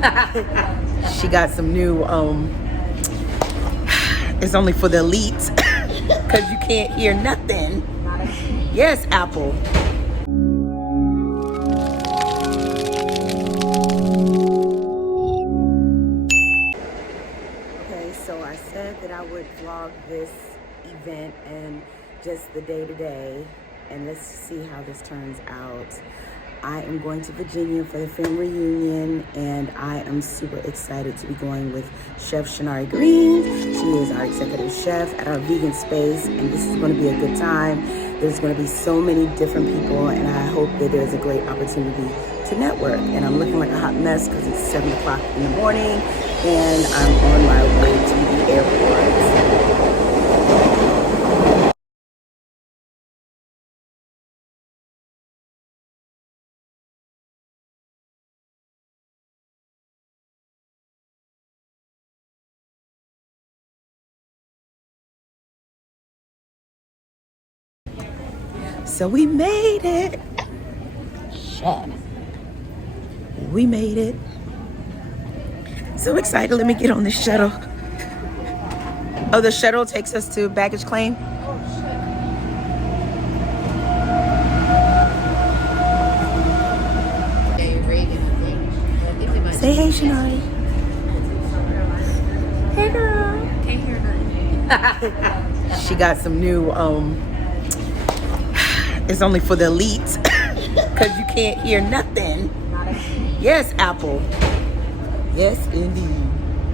She got some new, it's only for the elites, because you can't hear nothing. Yes, Apple. Okay, so I said that I would vlog this event and just the day-to-day, and let's see how this turns out. I am going to Virginia for the family reunion, and I am super excited to be going with Chef Shannari Green. She is our executive chef at our vegan space, and this is going to be a good time. There's going to be so many different people, and I hope that there's a great opportunity to network. And I'm looking like a hot mess because it's 7 o'clock in the morning, and I'm on my way to the airport. So we made it. Chef. We made it. So excited. Let me get on this shuttle. Oh, the shuttle takes us to baggage claim. Say hey, Shannari. Hey, girl. Can't hear nothing. She got some new, it's only for the elites, because you can't hear nothing. Yes, Apple. Yes, indeed.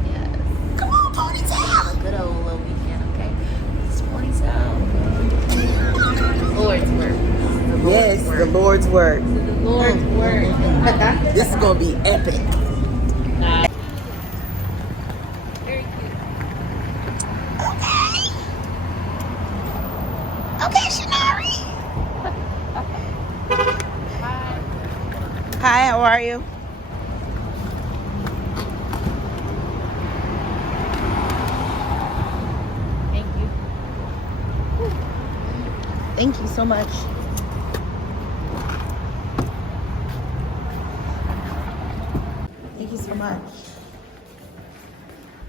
Yes. Come on, ponytail. A good old little weekend, okay? It's ponytail. Lord's work. Yes, work. the Lord's work. The Lord's work. This is going to be epic. Very cute. Okay, Shannari. Hi. Hi, how are you? Thank you. Thank you so much. Thank you so much.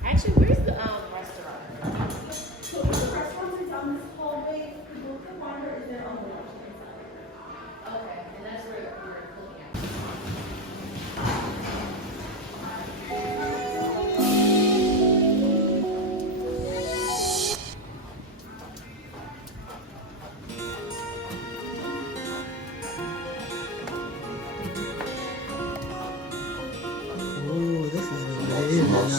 Actually, where's the restaurant? So the restaurant is down this hallway. The water is there on the left. Okay, and that's where we're looking at. Ooh, this is really nice.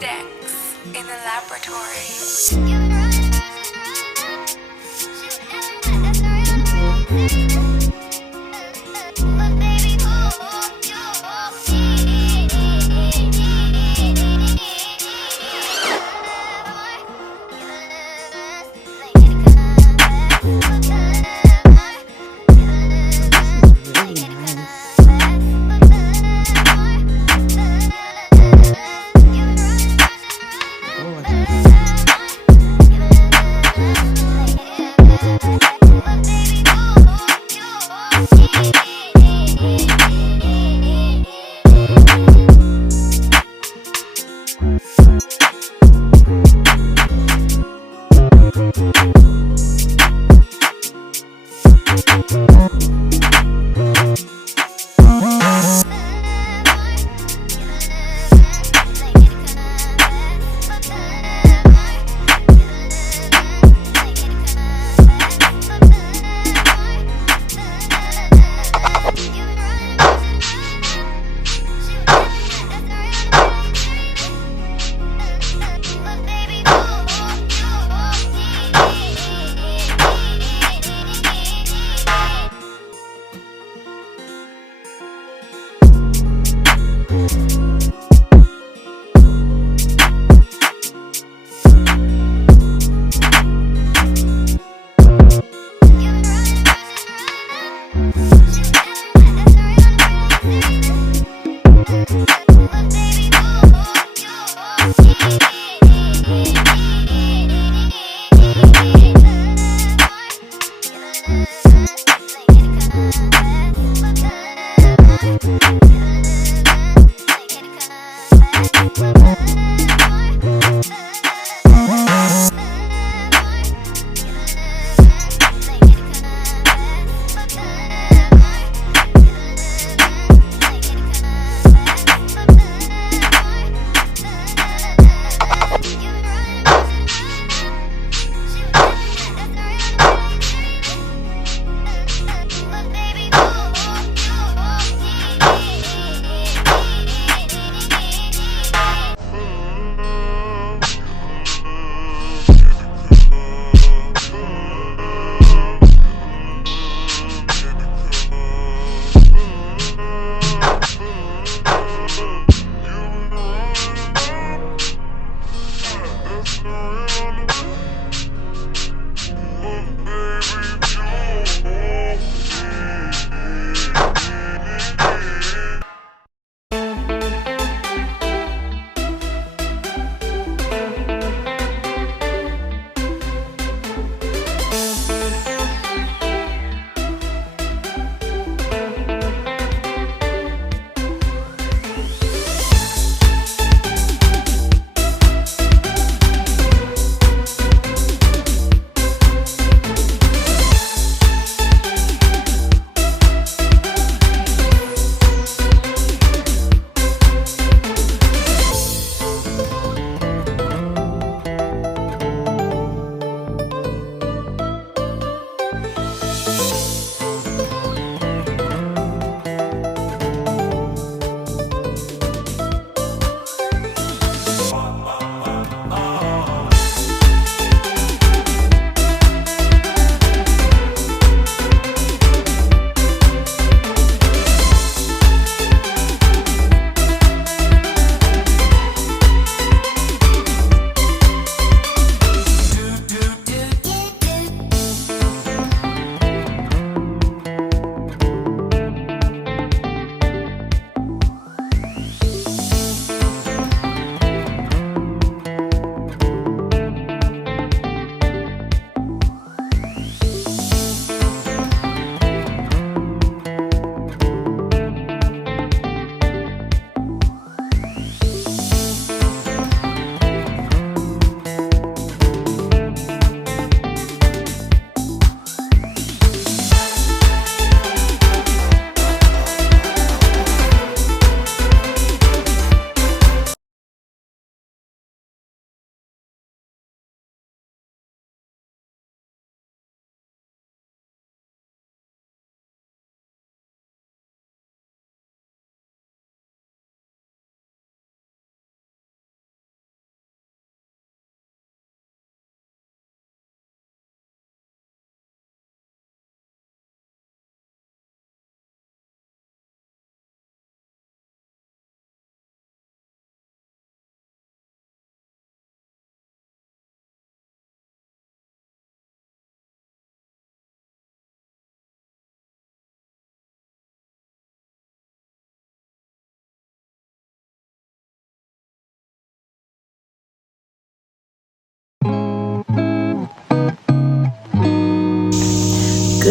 Dex in the laboratory.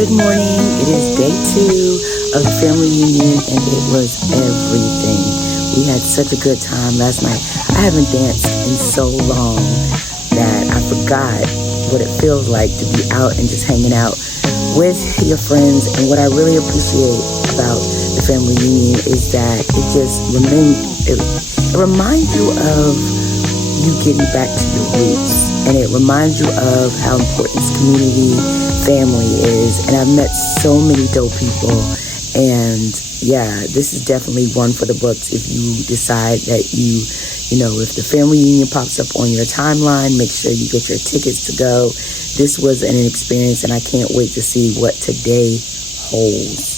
Good morning. It is day 2 of the family reunion, and it was everything. We had such a good time last night. I haven't danced in so long that I forgot what it feels like to be out and just hanging out with your friends. And what I really appreciate about the family reunion is that it reminds you of you getting back to your roots, and it reminds you of how important this community family is. And I've met so many dope people, and yeah, this is definitely one for the books. If you decide that if the family reunion pops up on your timeline, make sure you get your tickets to go. This was an experience, and I can't wait to see what today holds.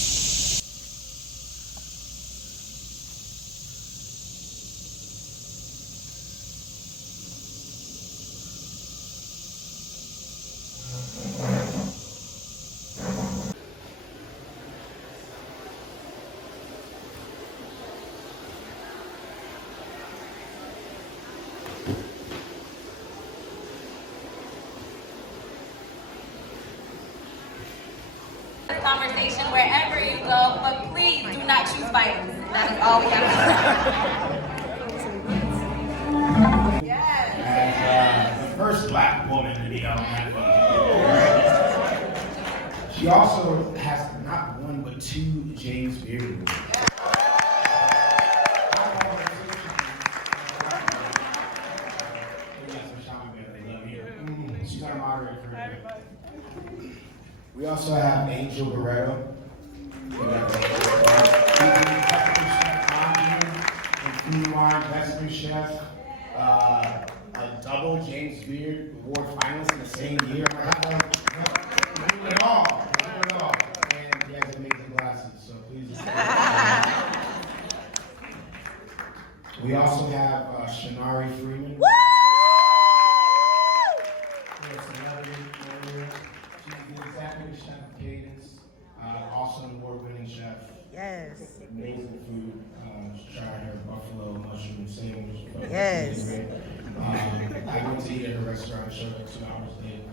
Conversation wherever you go, but please do not choose violence. That is all we have to say. As the first black woman to be on that she also has not one but 2 James Beard Awards. She's our moderator for today. We also have Angel Barreto. We have food wine investment chef, a double James Beard Award finalist in the same year. Doing it all. And he has amazing glasses, so please. We also have Shanari Freeman. Woo! She's the executive chef of Cadence, also an award-winning chef. Yes. Amazing food. She tried her buffalo mushroom sandwich. Yes. I went to eat at her restaurant, showed up 2 hours late.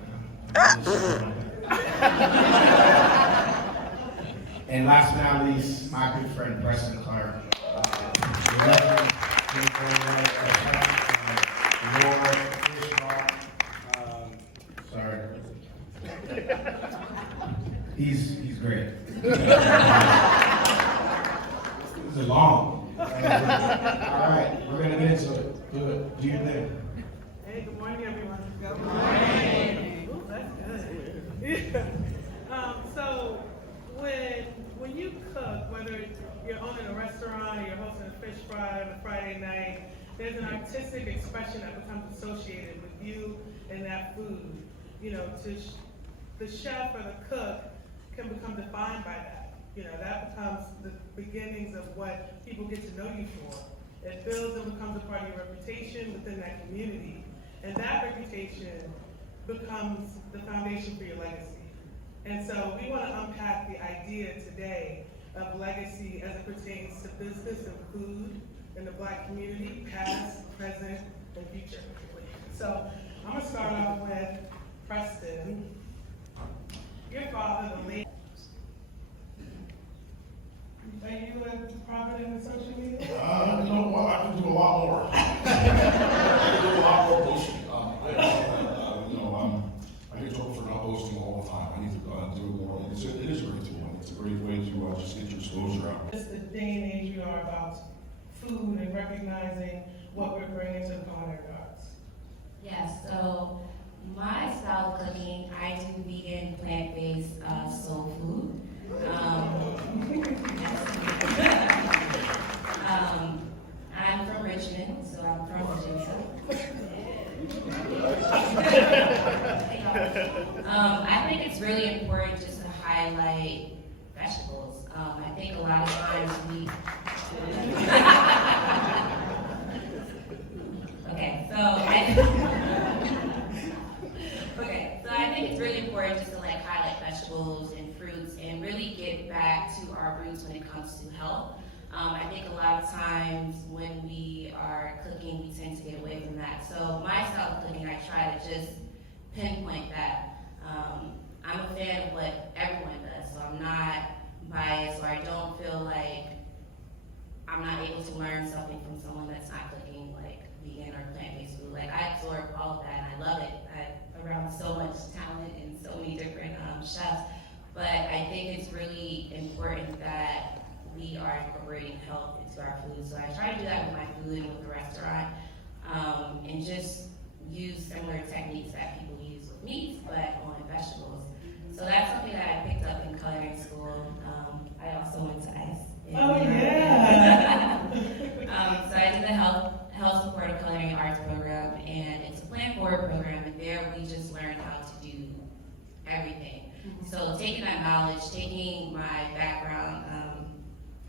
And last but not least, my good friend Preston Clark. Sorry. He's great. This is long. All right, we're gonna get into it. Do your thing. Hey, good morning, everyone. Good morning. Ooh, that's good. So when you cook, whether you're owning a restaurant or you're hosting a fish fry on a Friday night, there's an artistic expression that becomes associated with you and that food. The chef or the cook can become defined by that. That becomes the beginnings of what people get to know you for. It builds and becomes a part of your reputation within that community. And that reputation becomes the foundation for your legacy. And so we want to unpack the idea today of legacy as it pertains to business and food in the Black community, past, present, and future. So I'm going to start off with Preston. Your father, the late. Are you prominent in social media? You know what? I can do a lot more. I can do a lot more posting. I get told for not posting all the time. I need to do it more. It is a great tool. It's a great way to just get your exposure out. Just the day and age we are about food and recognizing what we're bringing to the culinary arts. Yeah, so my style of cooking, I do vegan, plant-based soul food. I'm from Richmond, so I'm from Virginia. I think it's really important just to highlight vegetables. I think a lot of times we I think it's really important just to highlight vegetables and fruits and really get back to our roots when it comes to health. I think a lot of times when we are cooking, we tend to get away from that. So my style of cooking, I try to just pinpoint that. I'm a fan of what everyone does, so I'm not biased, or I don't feel like I'm not able to learn something from someone that's not cooking like vegan or plant-based food. Like I absorb all of that and I love it. I'm around so much talent and so many different chefs. But I think it's really important that we are incorporating health into our food. So I try to do that with my food and with the restaurant, and just use similar techniques that people use with meats, but on vegetables. So that's something that I picked up in culinary school. I also went to ICE. Oh yeah. So I did the health supportive culinary arts program, and it's a plan forward program, and there we just learned how to do everything. So taking that knowledge, taking my background,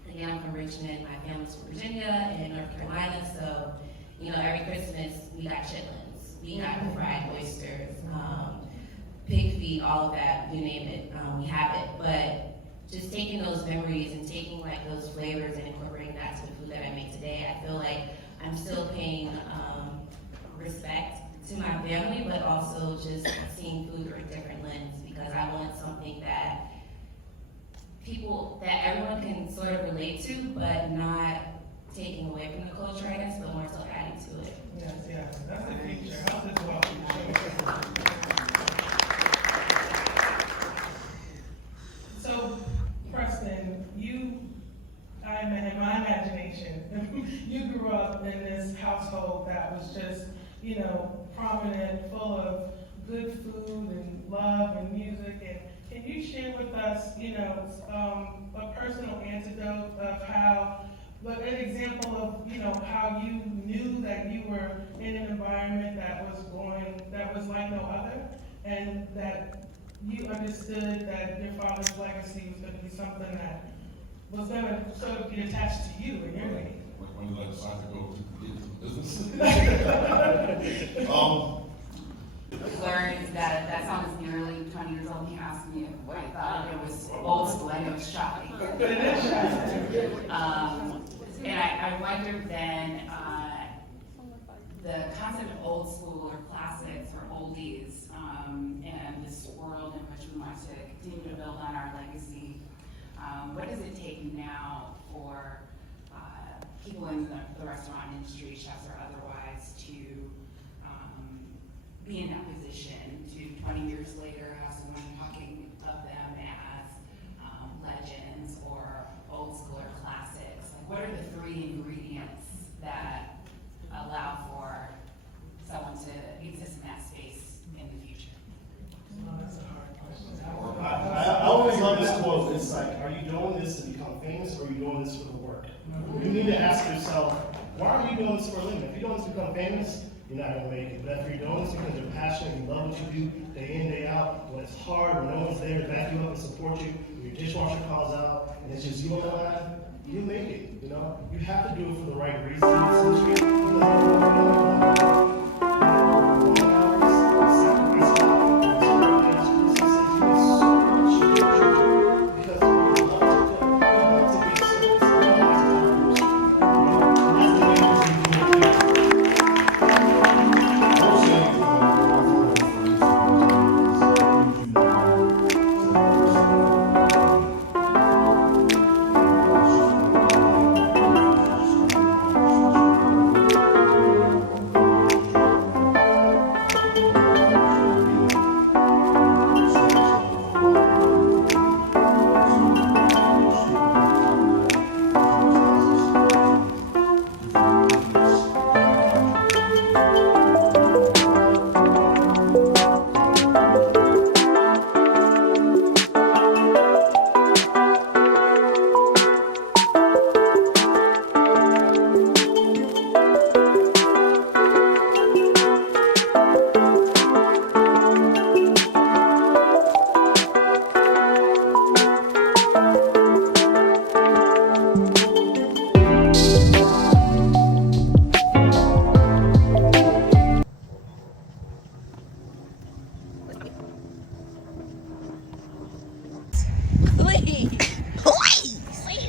again, I'm from Richmond, my family's from Virginia and North Carolina, so, you know, every Christmas we got chitlins, we got fried oysters, pig feet, all of that, you name it, we have it. But just taking those memories and taking like those flavors and incorporating that to the food that I make today, I feel like I'm still paying respect to my family, but also just seeing food through a different lens, because I want something that that everyone can sort of relate to, but not taking away from the culture, I guess, but more so adding to it. Yes, that's the future. Health is wealth. So, Preston, in my imagination, you grew up in this household that was just, you know, prominent, full of good food and love and music. And can you share with us, you know, a personal anecdote of an example of, you know, how you knew that you were in an environment that was like no other, and that you understood that your father's legacy was going to be something that was going to sort of be attached to you in your way? When did I decide to go get into business? Learned that sounds nearly 20 years old. He asked me what I thought. It was old school, and it was shocking. And I wondered then, the concept of old school or classics or oldies, and this world in which we want to continue to build on our legacy. What does it take now for people in the restaurant industry, chefs or otherwise, to be in that position to 20 years later have someone talking of them as legends or old school or classics? Like, what are the three ingredients that allow for someone to exist in that space in the future? Oh, that's a hard question. I always love this quote. It's like, are you doing this to become famous, or are you doing this for the work? You need to ask yourself, why are you doing this for a living? If you're doing this to become famous, you're not going to make it. But if you're doing this because you're passionate, you love what you do, day in, day out, when it's hard, when no one's there to back you up and support you, when your dishwasher calls out, and it's just you on the line, you make it, you know? You have to do it for the right reasons.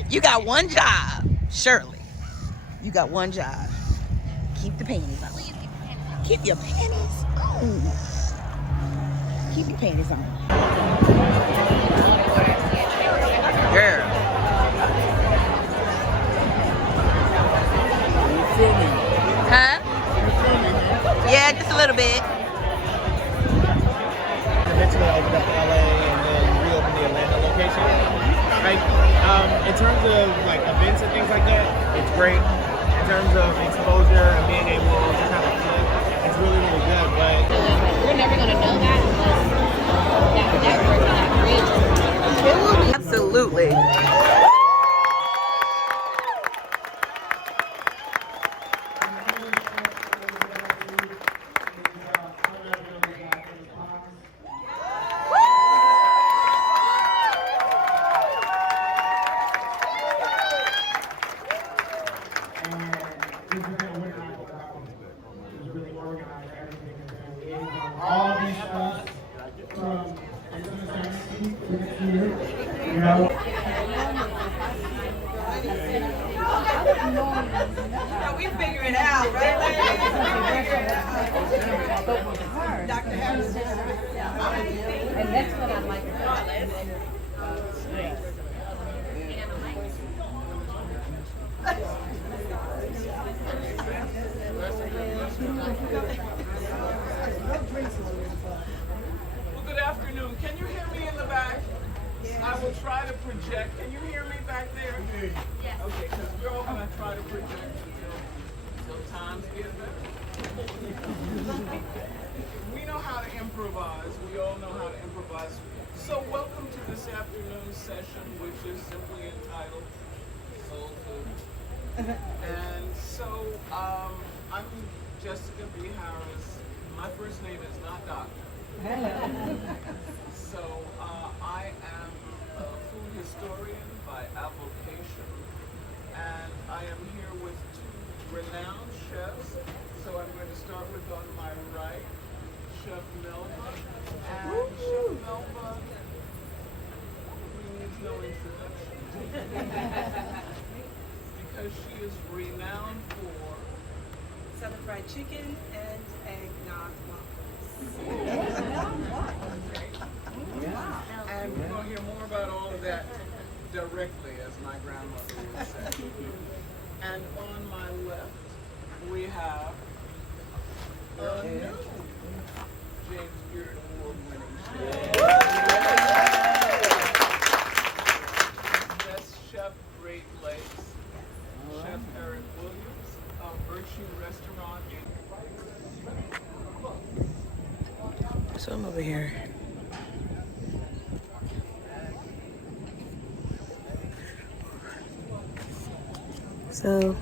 You got one job, Shirley. You got one job. Keep the panties on. Keep your panties on. Keep your panties on. Girl. Huh? Yeah, just a little bit. Eventually opened up LA and then reopened the Atlanta location. Like, in terms of like events and things like that, it's great. In terms of exposure and being able to kind of click, it's really, really good. But We're never gonna know that unless that network and that bridge. Absolutely. We figure it out, right? Dr. Harris. And that's what I like about it. Well, good afternoon. Can you hear me in the back? I will try to project. Can you hear me back there? Yes. Okay, because we're all going to try to project until times get better. We know how to improvise. We all know how to improvise. So welcome to this afternoon's session, which is simply entitled Soul Food. And so I'm Jessica B. Harris. My first name is not Doctor. So I am a food historian by avocation, and I am here with two renowned chefs. So I'm going to start with on my right, Chef Melba. And Chef Melba, who needs no introduction, because she is renowned for Southern fried chicken and eggnog waffles. And we're going to hear more about all of that directly, as my grandmother would say. And on my left, we have a new James Beard Award-winning Best Chef Great Lakes, Chef Eric Williams of Virtue Restaurant in So I'm over here. So